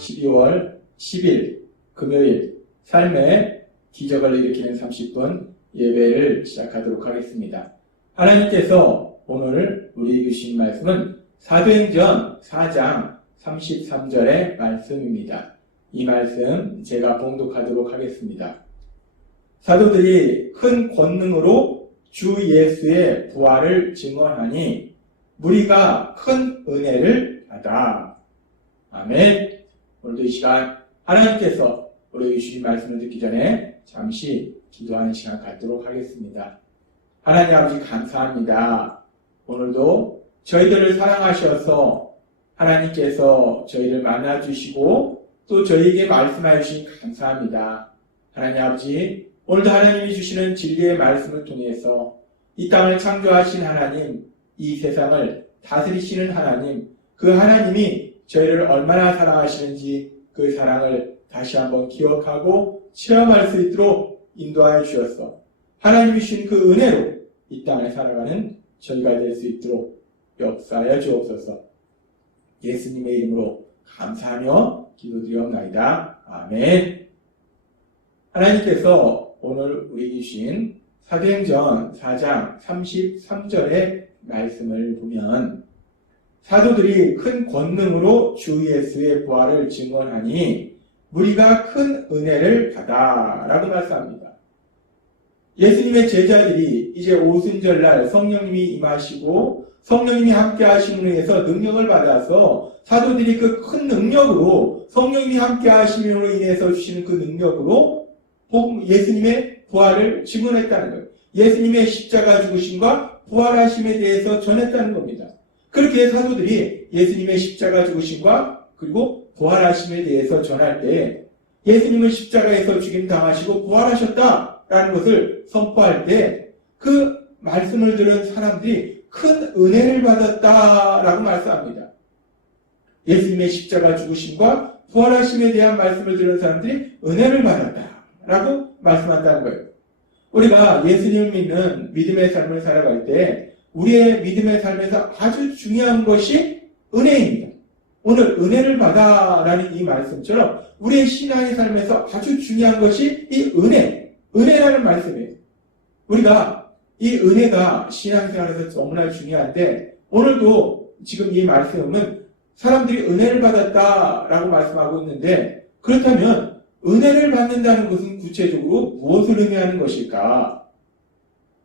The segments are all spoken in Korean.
12월 10일 금요일 삶의 기적을 일으키는 30분 예배를 시작하도록 하겠습니다. 하나님께서 오늘 우리에게 주신 말씀은 사도행전 4장 33절의 말씀입니다. 이 말씀 제가 봉독하도록 하겠습니다. 사도들이 큰 권능으로 주 예수의 부활을 증언하니 무리가 큰 은혜를 받아. 아멘. 오늘도 이 시간 하나님께서 우리에게 주신 말씀을 듣기 전에 잠시 기도하는 시간 갖도록 하겠습니다. 하나님 아버지 감사합니다. 오늘도 저희들을 사랑하셔서 하나님께서 저희를 만나주시고 또 저희에게 말씀하여 주신 감사합니다. 하나님 아버지 오늘도 하나님이 주시는 진리의 말씀을 통해서 이 땅을 창조하신 하나님, 이 세상을 다스리시는 하나님, 그 하나님이 저희를 얼마나 사랑하시는지 그 사랑을 다시 한번 기억하고 체험할 수 있도록 인도하여 주셔서 하나님이 주신 그 은혜로 이 땅을 살아가는 저희가 될 수 있도록 역사하여 주옵소서. 예수님의 이름으로 감사하며 기도드리옵나이다. 아멘. 하나님께서 오늘 우리에게 주신 사도행전 4장 33절의 말씀을 보면 사도들이 큰 권능으로 주 예수의 부활을 증언하니 무리가 큰 은혜를 받아 라고 말씀합니다. 예수님의 제자들이 이제 오순절날 성령님이 임하시고 성령님이 함께 하심으로 인해서 능력을 받아서 사도들이 그 큰 능력으로 성령님이 함께 하심으로 인해서 주시는 그 능력으로 예수님의 부활을 증언했다는 거예요. 예수님의 십자가 죽으심과 부활하심에 대해서 전했다는 겁니다. 그렇게 사도들이 예수님의 십자가 죽으심과 그리고 부활하심에 대해서 전할 때 예수님은 십자가에서 죽임 당하시고 부활하셨다라는 것을 선포할 때 그 말씀을 들은 사람들이 큰 은혜를 받았다라고 말씀합니다. 예수님의 십자가 죽으심과 부활하심에 대한 말씀을 들은 사람들이 은혜를 받았다라고 말씀한다는 거예요. 우리가 예수님을 믿는 믿음의 삶을 살아갈 때 우리의 믿음의 삶에서 아주 중요한 것이 은혜입니다. 오늘 은혜를 받아라는 이 말씀처럼 우리의 신앙의 삶에서 아주 중요한 것이 이 은혜라는 말씀이에요. 우리가 이 은혜가 신앙생활에서 너무나 중요한데 오늘도 지금 이 말씀은 사람들이 은혜를 받았다라고 말씀하고 있는데 그렇다면 은혜를 받는다는 것은 구체적으로 무엇을 의미하는 것일까?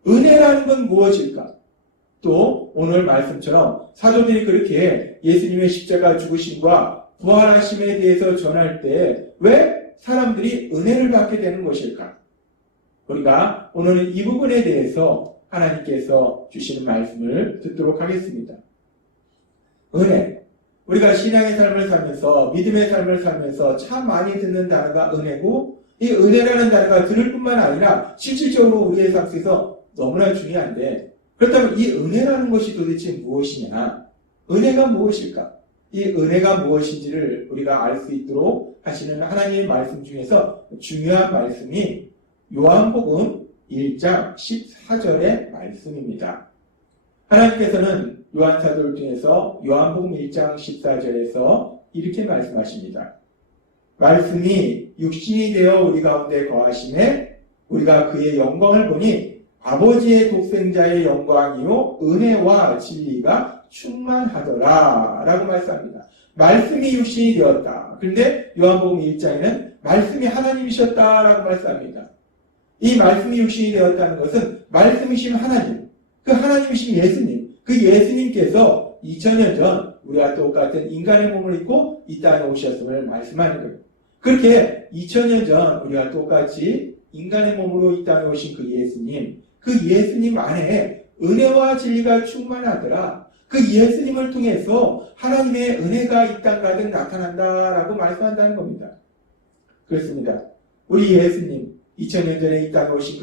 은혜라는 건 무엇일까? 또 오늘 말씀처럼 사도들이 그렇게 예수님의 십자가 죽으심과 부활하심에 대해서 전할 때 왜 사람들이 은혜를 받게 되는 것일까? 우리가 오늘은 이 부분에 대해서 하나님께서 주시는 말씀을 듣도록 하겠습니다. 은혜. 우리가 신앙의 삶을 살면서 믿음의 삶을 살면서 참 많이 듣는 단어가 은혜고 이 은혜라는 단어가 들을 뿐만 아니라 실질적으로 우리의 삶 속에서 너무나 중요한데 그렇다면 이 은혜라는 것이 도대체 무엇이냐? 은혜가 무엇일까? 이 은혜가 무엇인지를 우리가 알 수 있도록 하시는 하나님의 말씀 중에서 중요한 말씀이 요한복음 1장 14절의 말씀입니다. 하나님께서는 요한사도를 통해서 요한복음 1장 14절에서 이렇게 말씀하십니다. 말씀이 육신이 되어 우리 가운데 거하심에 우리가 그의 영광을 보니 아버지의 독생자의 영광이요 은혜와 진리가 충만하더라 라고 말씀합니다. 말씀이 육신이 되었다. 그런데 요한복음 1장에는 말씀이 하나님이셨다라고 말씀합니다. 이 말씀이 육신이 되었다는 것은 말씀이신 하나님, 그 하나님이신 예수님, 그 예수님께서 2000년 전 우리와 똑같은 인간의 몸을 입고 이 땅에 오셨음을 말씀하는 거예요. 그렇게 2000년 전 우리와 똑같이 인간의 몸으로 이 땅에 오신 그 예수님 안에 은혜와 진리가 충만하더라. 그 예수님을 통해서 하나님의 은혜가 이 땅 가득 나타난다라고 말씀한다는 겁니다. 그렇습니다. 우리 예수님, 2000년 전에 이 땅에 오신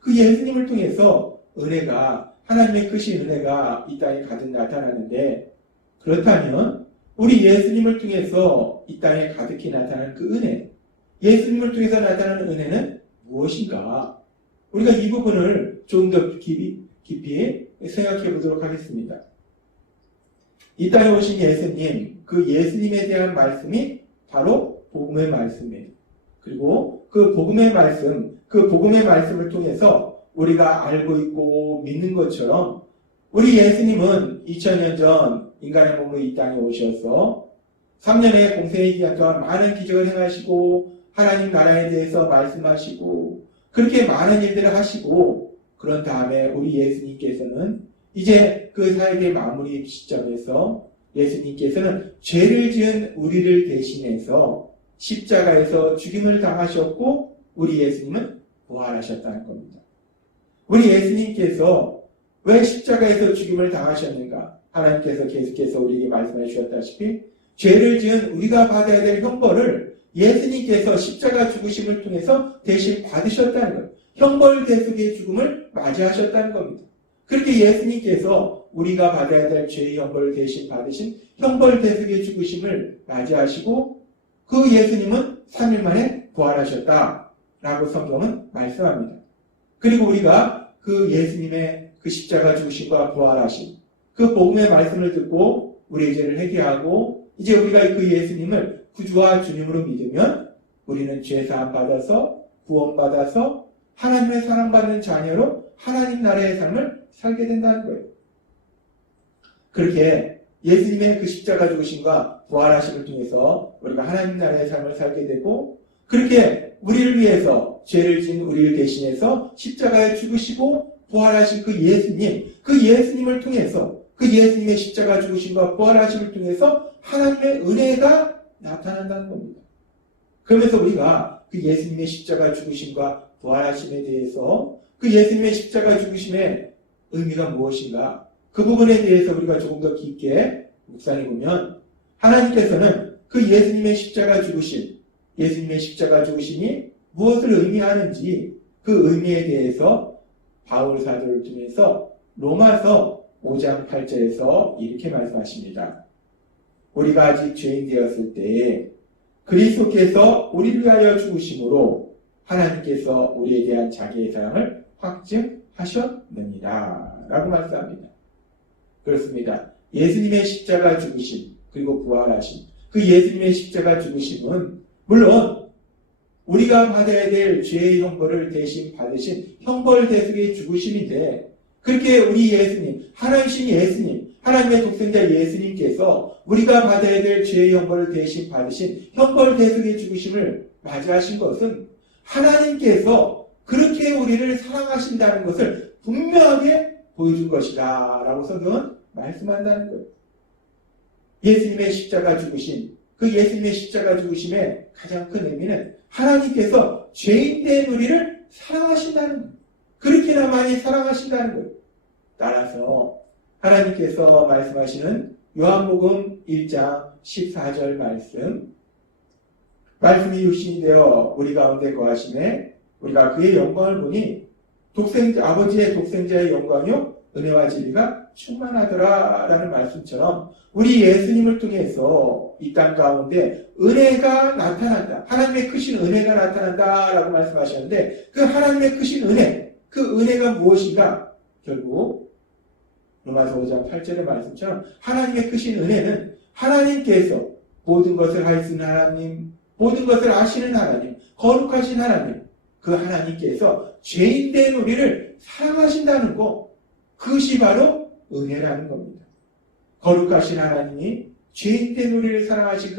그 예수님을 통해서 은혜가, 하나님의 크신 은혜가 이 땅에 가득 나타나는데, 그렇다면 우리 예수님을 통해서 이 땅에 가득히 나타나는 그 은혜, 예수님을 통해서 나타나는 은혜는 무엇인가? 우리가 이 부분을 좀 더 깊이 생각해 보도록 하겠습니다. 이 땅에 오신 예수님, 그 예수님에 대한 말씀이 바로 복음의 말씀이에요. 그리고 그 복음의 말씀을 통해서 우리가 알고 있고 믿는 것처럼 우리 예수님은 2000년 전 인간의 몸으로 이 땅에 오셔서 3년의 공생의 기간 동안 많은 기적을 행하시고 하나님 나라에 대해서 말씀하시고 그렇게 많은 일들을 하시고 그런 다음에 우리 예수님께서는 이제 그 사역의 마무리 시점에서 예수님께서는 죄를 지은 우리를 대신해서 십자가에서 죽임을 당하셨고 우리 예수님은 부활하셨다는 겁니다. 우리 예수님께서 왜 십자가에서 죽임을 당하셨는가? 하나님께서 계속해서 우리에게 말씀해 주셨다시피 죄를 지은 우리가 받아야 될 형벌을 예수님께서 십자가 죽으심을 통해서 대신 받으셨다는 거예요. 형벌 대속의 죽음을 맞이하셨다는 겁니다. 그렇게 예수님께서 우리가 받아야 될 죄의 형벌을 대신 받으신 형벌 대속의 죽으심을 맞이하시고 그 예수님은 3일 만에 부활하셨다라고 성경은 말씀합니다. 그리고 우리가 그 예수님의 그 십자가 죽으심과 부활하심 그 복음의 말씀을 듣고 우리의 죄를 회개하고 이제 우리가 그 예수님을 구주와 주님으로 믿으면 우리는 죄사함 받아서 구원받아서 하나님의 사랑받는 자녀로 하나님 나라의 삶을 살게 된다는 거예요. 그렇게 예수님의 그 십자가 죽으심과 부활하심을 통해서 우리가 하나님 나라의 삶을 살게 되고 그렇게 우리를 위해서 죄를 지은 우리를 대신해서 십자가에 죽으시고 부활하신 그 예수님을 통해서 그 예수님의 십자가 죽으심과 부활하심을 통해서 하나님의 은혜가 나타난다는 겁니다. 그러면서 우리가 그 예수님의 십자가 죽으심과 부활하심에 대해서 그 예수님의 십자가 죽으심의 의미가 무엇인가 그 부분에 대해서 우리가 조금 더 깊게 묵상해 보면 하나님께서는 그 예수님의 십자가 죽으심이 무엇을 의미하는지 그 의미에 대해서 바울 사도를 통해서 로마서 5장 8절에서 이렇게 말씀하십니다. 우리가 아직 죄인 되었을 때에 그리스도께서 우리를 위하여 죽으심으로 하나님께서 우리에 대한 자기의 사랑을 확증하셨느니라 라고 말씀합니다. 그렇습니다. 예수님의 십자가 죽으심 그리고 부활하심 그 예수님의 십자가 죽으심은 물론 우리가 받아야 될 죄의 형벌을 대신 받으신 형벌 대속의 죽으심인데 그렇게 우리 예수님 하나님이신 예수님 하나님의 독생자 예수님께서 우리가 받아야 될 죄의 형벌을 대신 받으신 형벌 대속의 죽으심을 맞이하신 것은 하나님께서 그렇게 우리를 사랑하신다는 것을 분명하게 보여준 것이다 라고 성경은 말씀한다는 거예요. 예수님의 십자가 죽으심 그 예수님의 십자가 죽으심의 가장 큰 의미는 하나님께서 죄인된 우리를 사랑하신다는 거예요. 그렇게나 많이 사랑하신다는 거예요. 따라서 하나님께서 말씀하시는 요한복음 1장 14절 말씀이 육신이 되어 우리 가운데 거하심에 우리가 그의 영광을 보니 아버지의 독생자의 영광이요 은혜와 진리가 충만하더라라는 말씀처럼 우리 예수님을 통해서 이 땅 가운데 은혜가 나타난다. 하나님의 크신 은혜가 나타난다라고 말씀하셨는데 그 하나님의 크신 은혜, 그 은혜가 무엇인가? 결국 로마서 5장 8절의 말씀처럼 하나님의 크신 은혜는 하나님께서 모든 것을 하시는 하나님, 모든 것을 아시는 하나님, 거룩하신 하나님, 그 하나님께서 죄인된 우리를 사랑하신다는 것, 그것이 바로 은혜라는 겁니다. 거룩하신 하나님이 죄인된 우리를 사랑하신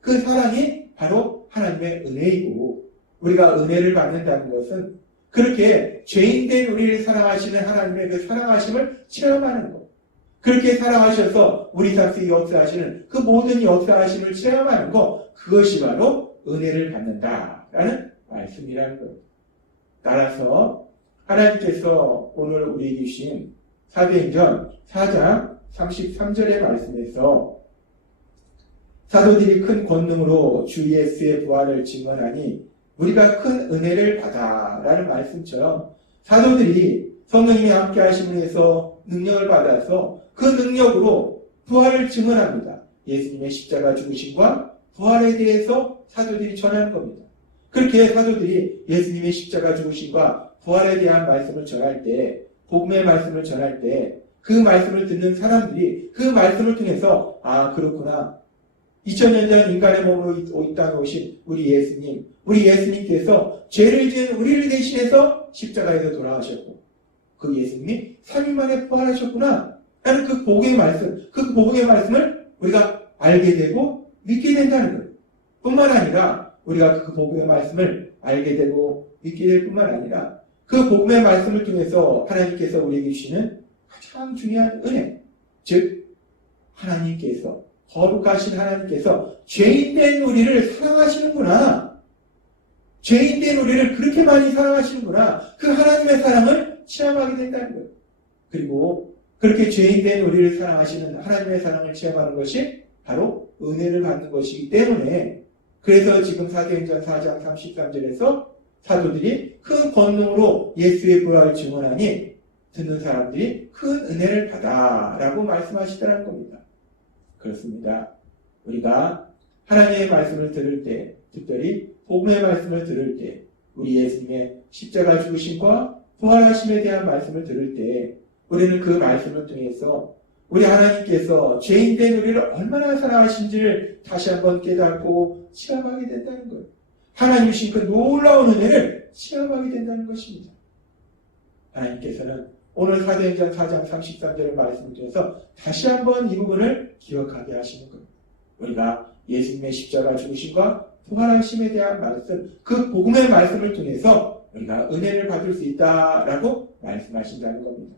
그 사랑이 바로 하나님의 은혜이고 우리가 은혜를 받는다는 것은 그렇게 죄인된 우리를 사랑하시는 하나님의 그 사랑하심을 체험하는 것, 그렇게 사랑하셔서 우리 삶에 역사하시는 그 모든 역사하심을 체험하는 것, 그것이 바로 은혜를 받는다라는 말씀이라는 것. 따라서 하나님께서 오늘 우리에게 주신 사도행전 4장 33절의 말씀에서 사도들이 큰 권능으로 주 예수의 부활을 증언하니 우리가 큰 은혜를 받아 라는 말씀처럼 사도들이 성령님이 함께 하심을 해서 능력을 받아서 그 능력으로 부활을 증언합니다. 예수님의 십자가 죽으심과 부활에 대해서 사도들이 전하는 겁니다. 그렇게 사도들이 예수님의 십자가 죽으심과 부활에 대한 말씀을 전할 때, 복음의 말씀을 전할 때 그 말씀을 듣는 사람들이 그 말씀을 통해서 아 그렇구나, 2000년 전 인간의 몸으로 이 땅에 오신 우리 예수님께서 죄를 지은 우리를 대신해서 십자가에서 돌아가셨고 그 예수님이 3일 만에 부활하셨구나 하는 그 복음의 말씀을 우리가 알게 되고 믿게 된다는 거예요. 뿐만 아니라 우리가 그 복음의 말씀을 알게 되고 믿게 될 뿐만 아니라 그 복음의 말씀을 통해서 하나님께서 우리에게 주시는 가장 중요한 은혜, 즉 하나님께서 거룩하신 하나님께서 죄인된 우리를 사랑하시는구나. 죄인된 우리를 그렇게 많이 사랑하시는구나. 그 하나님의 사랑을 체험하게 된다는 거예요. 그리고 그렇게 죄인된 우리를 사랑하시는 하나님의 사랑을 체험하는 것이 바로 은혜를 받는 것이기 때문에 그래서 지금 사도행전 4장 33절에서 사도들이 큰 권능으로 예수의 부활을 증언하니 듣는 사람들이 큰 은혜를 받아라고 말씀하시더라는 겁니다. 그렇습니다. 우리가 하나님의 말씀을 들을 때, 특별히 복음의 말씀을 들을 때, 우리 예수님의 십자가 죽으심과 부활하심에 대한 말씀을 들을 때 우리는 그 말씀을 통해서 우리 하나님께서 죄인된 우리를 얼마나 사랑하신지를 다시 한번 깨닫고 체험하게 된다는 거예요. 하나님 주신 그 놀라운 은혜를 체험하게 된다는 것입니다. 하나님께서는 오늘 사도행전 4장 33절의 말씀을 통해서 다시 한번 이 부분을 기억하게 하시는 겁니다. 우리가 예수님의 십자가 죽으심과 부활하심에 대한 말씀, 그 복음의 말씀을 통해서 우리가 은혜를 받을 수 있다라고 말씀하신다는 겁니다.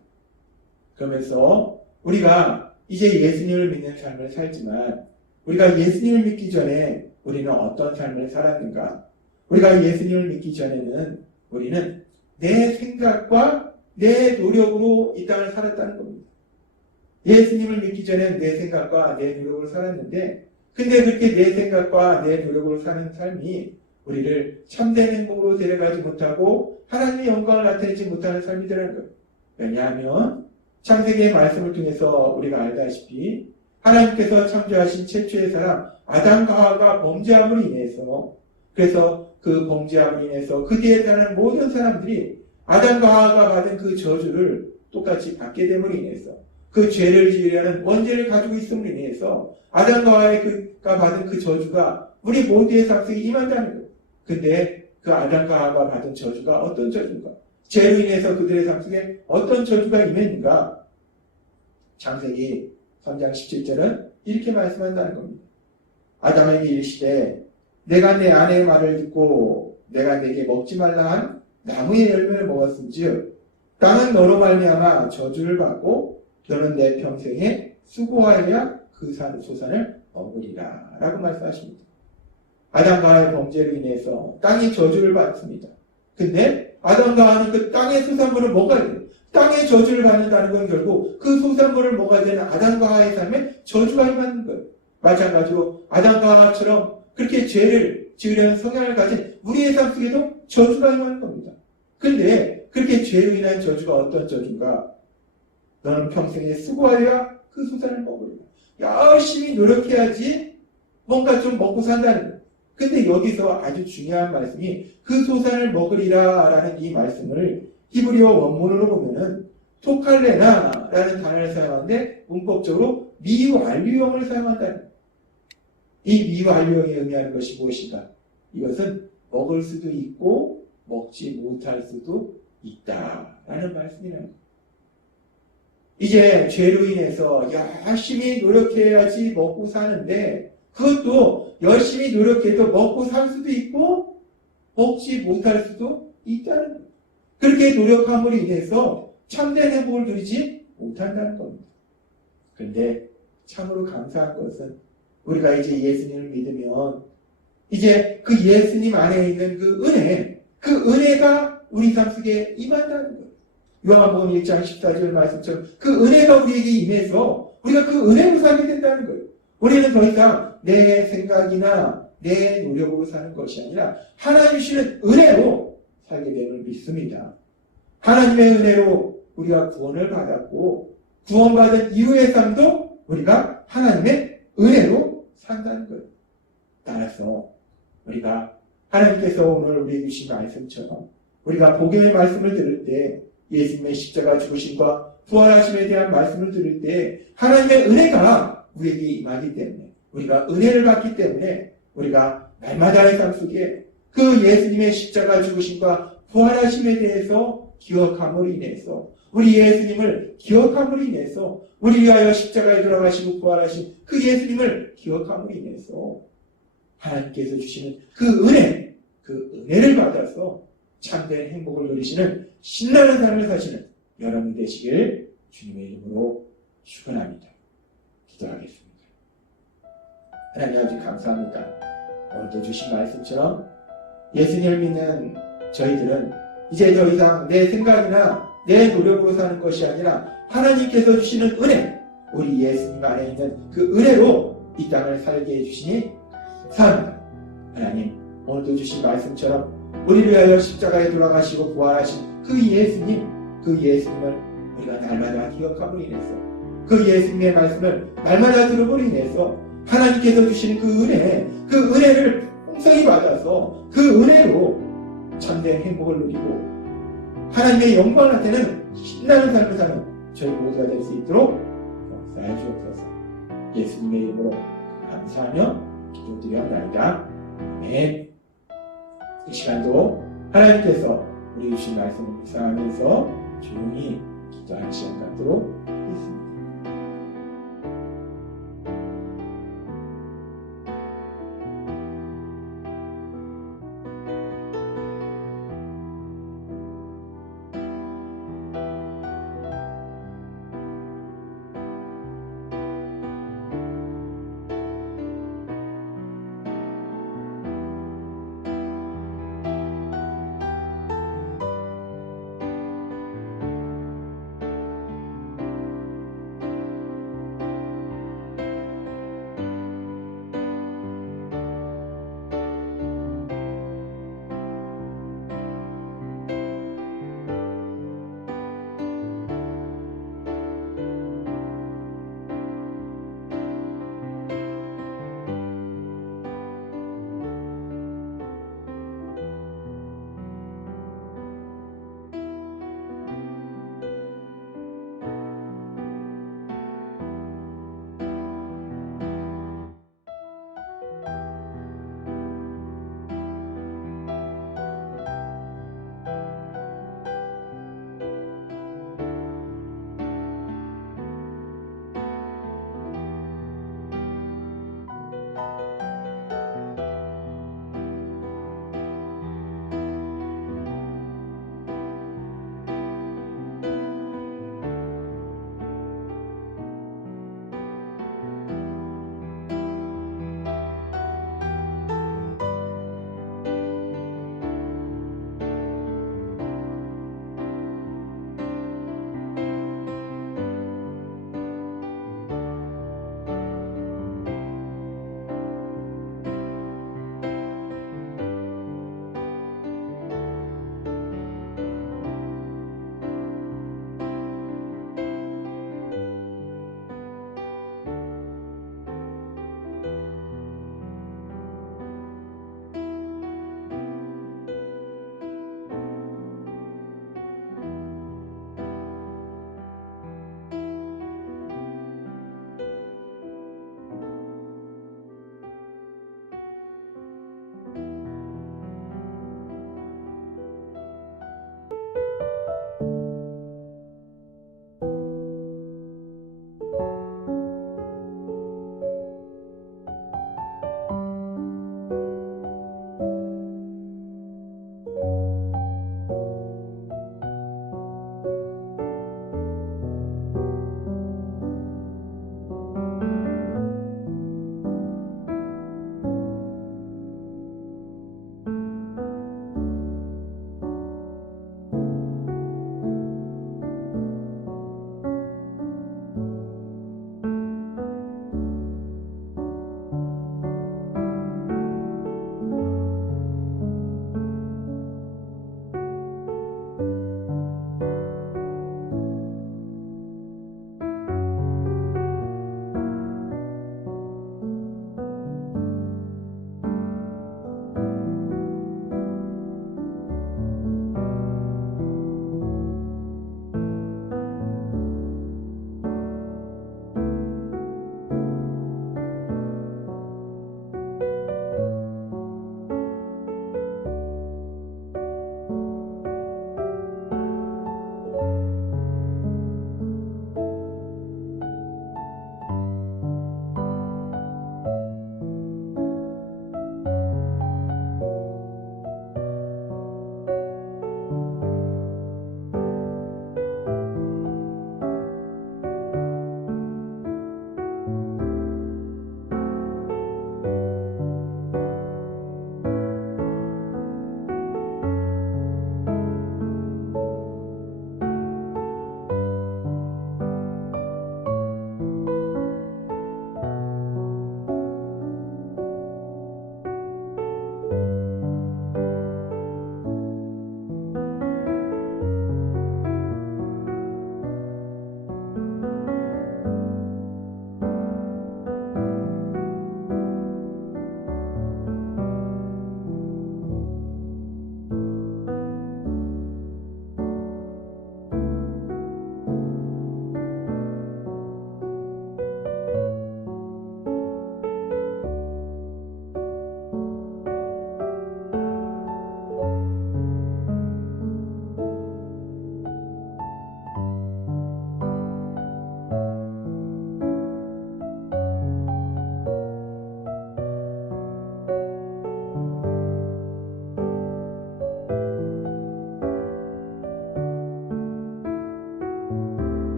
그러면서 우리가 이제 예수님을 믿는 삶을 살지만 우리가 예수님을 믿기 전에 우리는 어떤 삶을 살았는가? 우리가 예수님을 믿기 전에는 우리는 내 생각과 내 노력으로 이 땅을 살았다는 겁니다. 예수님을 믿기 전에 내 생각과 내 노력으로 살았는데 근데 그렇게 내 생각과 내 노력으로 사는 삶이 우리를 참된 행복으로 데려가지 못하고 하나님의 영광을 나타내지 못하는 삶이 되는 거예요. 왜냐하면 창세기의 말씀을 통해서 우리가 알다시피 하나님께서 창조하신 최초의 사람 아담과 하와가 범죄함으로 인해서 그래서 그 범죄함으로 인해서 그 뒤에 따르는 모든 사람들이 아담과 하와가 받은 그 저주를 똑같이 받게 됨으로 인해서 그 죄를 지으려는 원죄를 가지고 있음으로 인해서 아담과 하와가 받은 그 저주가 우리 모두의 삶 속에 임한다는 거예요. 근데 그 아담과 하와가 받은 저주가 어떤 저주인가? 죄로 인해서 그들의 삶 속에 어떤 저주가 임했는가? 창세기 3장 17절은 이렇게 말씀한다는 겁니다. 아담에게 이르시되 내가 내 아내의 말을 듣고 내가 내게 먹지 말라 한 나무의 열매를 먹었은즉 땅은 너로 말미암아 저주를 받고 너는 내 평생에 수고하여야 그 소산을 먹으리라 라고 말씀하십니다. 아담과 하와의 범죄로 인해서 땅이 저주를 받습니다. 근데 아담과 하와는 그 땅의 소산물을 먹어야 돼요. 땅의 저주를 받는다는 건 결국 그 소산물을 먹어야 되는 아담과 하와의 삶에 저주가 임하는 거예요. 마찬가지로 아담과 하와처럼 그렇게 죄를 지으려는 성향을 가진 우리의 삶 속에도 저주가 임하는 겁니다. 근데 그렇게 죄로 인한 저주가 어떤 저주인가? 너는 평생에 수고하여야 그 소산을 먹으리라. 열심히 노력해야지 뭔가 좀 먹고 산다는 거예요. 근데 여기서 아주 중요한 말씀이 그 소산을 먹으리라 라는 이 말씀을 히브리어 원문으로 보면은 토칼레나 라는 단어를 사용하는데 문법적으로 미완료형을 사용한다는 거예요. 이 미완료형이 의미하는 것이 무엇인가? 이것은 먹을 수도 있고 먹지 못할 수도 있다라는 말씀이라는 거예요. 이제 죄로 인해서 열심히 노력해야지 먹고 사는데 그것도 열심히 노력해도 먹고 살 수도 있고 먹지 못할 수도 있다는 거예요. 그렇게 노력함으로 인해서 참된 행복을 누리지 못한다는 겁니다. 그런데 참으로 감사한 것은 우리가 이제 예수님을 믿으면 이제 그 예수님 안에 있는 그 은혜가 우리 삶 속에 임한다는 거예요. 요한복음 1장 14절 말씀처럼 그 은혜가 우리에게 임해서 우리가 그 은혜로 살게 된다는 거예요. 우리는 더 이상 내 생각이나 내 노력으로 사는 것이 아니라 하나님 주시는 은혜로 살게 됨을 믿습니다. 하나님의 은혜로 우리가 구원을 받았고 구원받은 이후의 삶도 우리가 하나님의 은혜로 산다는 거예요. 따라서 우리가 하나님께서 오늘 우리에게 주신 말씀처럼 우리가 복음의 말씀을 들을 때 예수님의 십자가 죽으심과 부활하심에 대한 말씀을 들을 때 하나님의 은혜가 우리에게 임하기 때문에 우리가 은혜를 받기 때문에 우리가 날마다의 삶 속에 그 예수님의 십자가 죽으심과 부활하심에 대해서 기억함으로 인해서 우리 예수님을 기억함으로 인해서 우리 위하여 십자가에 돌아가시고 부활하신 그 예수님을 기억함으로 인해서 하나님께서 주시는 그 은혜를 받아서 참된 행복을 누리시는 신나는 삶을 사시는 여러분 되시길 주님의 이름으로 축원합니다. 기도하겠습니다. 하나님 아버지 감사합니다. 오늘도 주신 말씀처럼 예수님을 믿는 저희들은 이제 더 이상 내 생각이나 내 노력으로 사는 것이 아니라 하나님께서 주시는 은혜, 우리 예수님 안에 있는 그 은혜로 이 땅을 살게 해주시니 감사합니다. 하나님, 오늘도 주신 말씀처럼 우리를 위하여 십자가에 돌아가시고 부활하신 그 예수님을 우리가 날마다 기억함으로 인해서 그 예수님의 말씀을 날마다 들어보로 인해서 하나님께서 주시는 그 은혜를 풍성히 받아서 그 은혜로 참된 행복을 누리고 하나님의 영광을 나타내는 신나는 삶을 사는 저희 모두가 될 수 있도록 역사해 주옵소서. 예수님의 이름으로 감사하며 기도드리옵나이다. 아멘. 이 시간도 하나님께서 우리 주신 말씀을 묵상하면서 조용히 기도하는 시간 갖도록